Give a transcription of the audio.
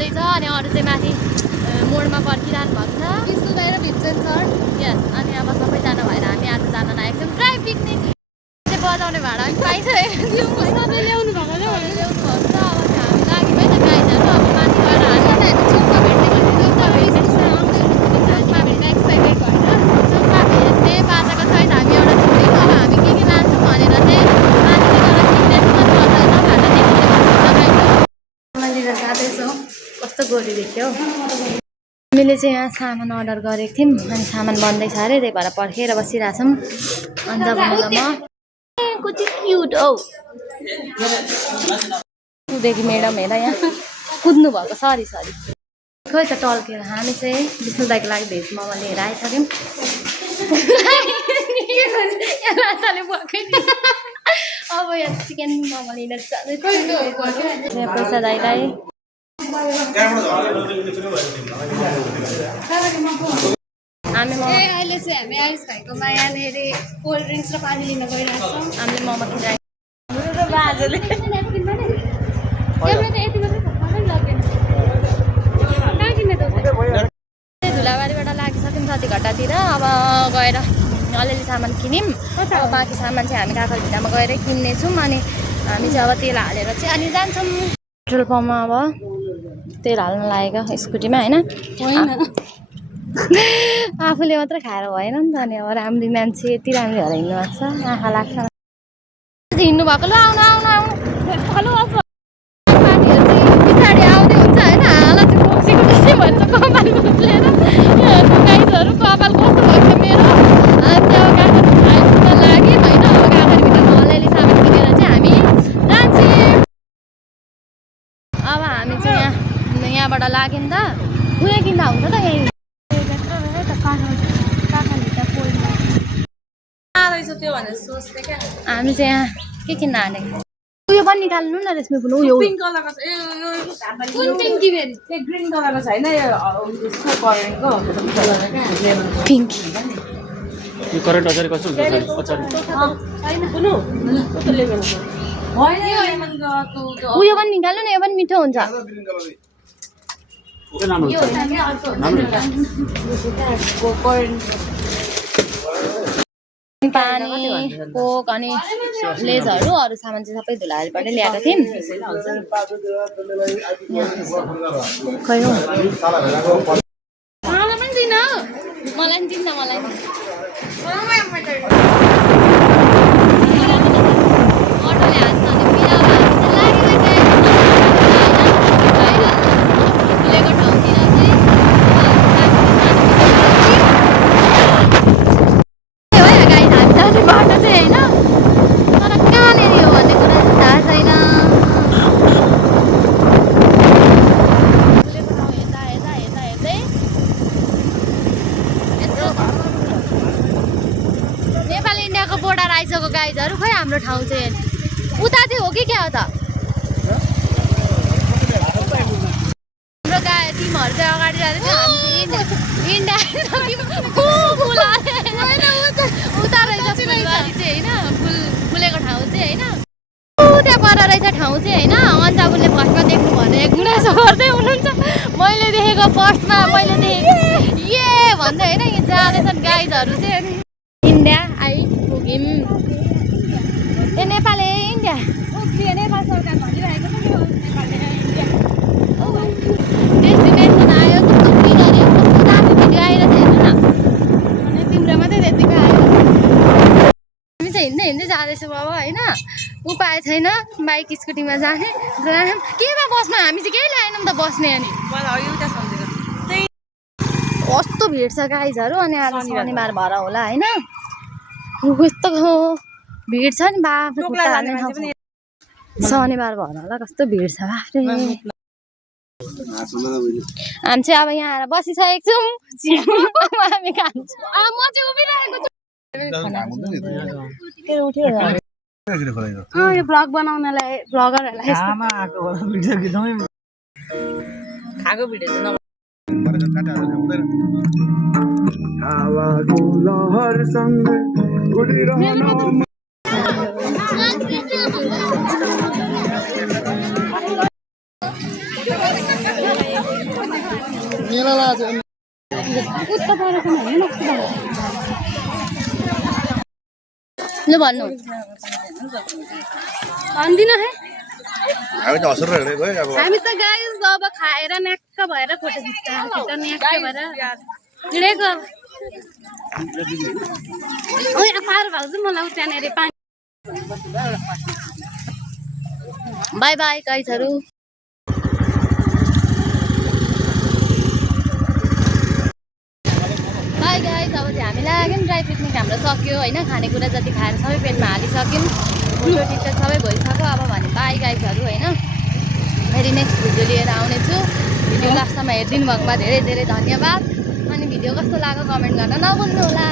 आउँदैछ अनि अरू चाहिँ माथि मोडमा पर्खिरहनु भएको छ विष्णु दाइ र भिप्चन सर यस अनि अब सबैजना भएर हामी आज जान लागेको छौँ ड्राई पिकनिक चाहिँ बजाउने भाडा पनि पाइसकेको छौँ ल्याउनु भएको छ ल्याउनु भएको छ अब हामी लाग्यौँ है त गाइजहरू अब माथि गएर हामी चौकमा भेट्ने चौकमा भेट्ने चौकमा भेट्ने एक्साइटेड भएर चौकमा भेट्ने बाटाको सहित हामी एउटा छुट्यौँ अब हामी के लान्छौँ भनेर चाहिँ माथि गएर किन्नेछौँ अनि तपाईँहरूलाई देखाउने मन्दिर जाँदैछौँ कस्तो गोरी देख्यो हामीले चाहिँ यहाँ सामान अर्डर गरेको थियौँ अनि सामान बन्दैछ अरे त्यही भएर पर्खेर बसिरहेछौँ अन्त भनेर म कति क्युट हौ उदेखि म्याडम हेर यहाँ कुद्नु भएको सरी खोइ त टल्केर हामी चाहिँ विष्णु दाइको लागि भेज मोमो लिएर आइसक्यौँ अब यहाँ चिकन मोमो लिन पैसा दाइलाई हामी अहिले चाहिँ हामी आयुष भाइकोमा यहाँनिर कोल्ड ड्रिङ्क्स र पानी लिन गइरहेको छौँ हामीले मोमो धुलाबारीबाट लागिसक्यौँ सतीघट्टातिर अब गएर अलिअलि सामान किन्यौँ अब बाँकी सामान चाहिँ हामी काखलभिट्टामा गएर किन्नेछौँ अनि हामी चाहिँ अब तेल हालेर चाहिँ अनि जान्छौँ पेट्रोल पम्पमा अब तेल हाल्नु लागेको स्कुटीमा होइन आफूले मात्रै खाएर भएन नि त अनि अब राम्री मान्छे यति राम्रो भएर हिँड्नु भएको छ आँखा लाग्छ हिँड्नु भएको ल आउनु साथीहरू चाहिँ पछाडि आउँदै हुन्छ होइन हाला चाहिँ बोक्सेको त्यसै भन्छ कपाल बुझ्लेर गाइजहरू कपाल कस्तो भएको छ मेरो चाहिँ अब काखहरू आइपुग्न लाग्यो होइन अब काखरभित्रमा अलिअलि सामान किनेर चाहिँ हामी जान्छौँ अब हामी चाहिँ यहाँबाट लाग्यौँ त उयो किन्दा हुन्छ त यहीँ हामी चाहिँ यहाँ के किन्न हालेको उयो पनि निकाल्नु न रेसमी फुल उयो पिङ्क कलरको छ कुन पिङ्की भेरी त्यो ग्रीन कलरको छैन यो पिङ्क यो करेन्ट अचार कस्तो हुन्छ अचार छैन कुनु कस्तो लेभल होइन उयो पनि निकाल्नु न यो पनि मिठो हुन्छ पानी कोक अनि लेजहरू अरू सामान चाहिँ सबै धुलाबारीबाटै ल्याएको थियौँ खै हो मलाई पनि दिन मलाई पनि दिन्न मलाई अटोले हान्छ अनि फुलेको ठाउँतिर चाहिँ बाटो चाहिँ होइन तर कहाँनिर हो भन्ने कुरा चाहिँ थाहा छैन हेर्दै नेपाल इन्डियाको बोर्डर आइसक्यो गाइजहरू खै हाम्रो ठाउँ चाहिँ उता चाहिँ हो कि क्या हो त हाम्रो टिमहरू चाहिँ अगाडि जाँदैछ हामी इन्डिया उता रहेछ फुलबारी चाहिँ होइन फुलेको ठाउँ चाहिँ होइन त्यहाँ पर रहेछ ठाउँ चाहिँ होइन अन्जाबुलले फर्स्टमा देख्नु भने गुनासो गर्दै हुनुहुन्छ मैले देखेको फर्स्टमा मैले देखेको ए भन्दै होइन यहाँ जाँदैछन् गाइजहरू चाहिँ इन्डिया आइपुग्यौँ ए नेपाल ए इन्डिया नेपाल सरकार भनिरहेको छ डेस्टिनेसन आयो कस्तो गऱ्यो कस्तो दामी भिडियो आइरहेको छ हेर्नु न अनि तिम्रो मात्रै त्यतिको आयो हामी चाहिँ हिँड्दै जाँदैछौँ अब होइन उपाय छैन बाइक स्कुटीमा जाने केमा बस्नु हामी चाहिँ केही ल्याएनौँ त बस्ने अनि कस्तो भिड छ गाइजहरू अनि आज शनिबार भएर होला होइन कस्तो भिड छ नि बाफ्रे खुट्टा हाल्ने ठाउँ शनिबार भएर होला कस्तो भिड छ बाफ्रे हामी चाहिँ अब यहाँ आएर बसिसकेको छौँ हामी खान्छौँ म चाहिँ उभिरहेको छु यो भ्लग बनाउनलाई भ्लगरहरूलाई खाएको भिडियो चाहिँ ल भन्नु भन्दिनँ है हामी त हँसेर हिँडेको है अब हामी त गाइस अब खाएर न्याक्क भएर फोटो खिच्छ न्याक्क भएर हिँडेको ओइ पार भएको चाहिँ मलाई त्यहाँनिर पानी बाई बाई गाइसहरू बाई गाइस अब चाहिँ हामी लाग्यौँ ड्राई पिकनिक हाम्रो सक्यो होइन खानेकुरा जति खाएर सबै पेटमा हालिसक्यौँ फोटो टिकटक सबै भइसक्यो अब भने बाई गाइसहरू होइन फेरि नेक्स्ट भिडियो लिएर आउनेछु भिडियो लास्टसम्म हेरिदिनु भएकोमा धेरै धेरै धन्यवाद अनि भिडियो कस्तो लाग्यो कमेन्ट गर्न नभुल्नु होला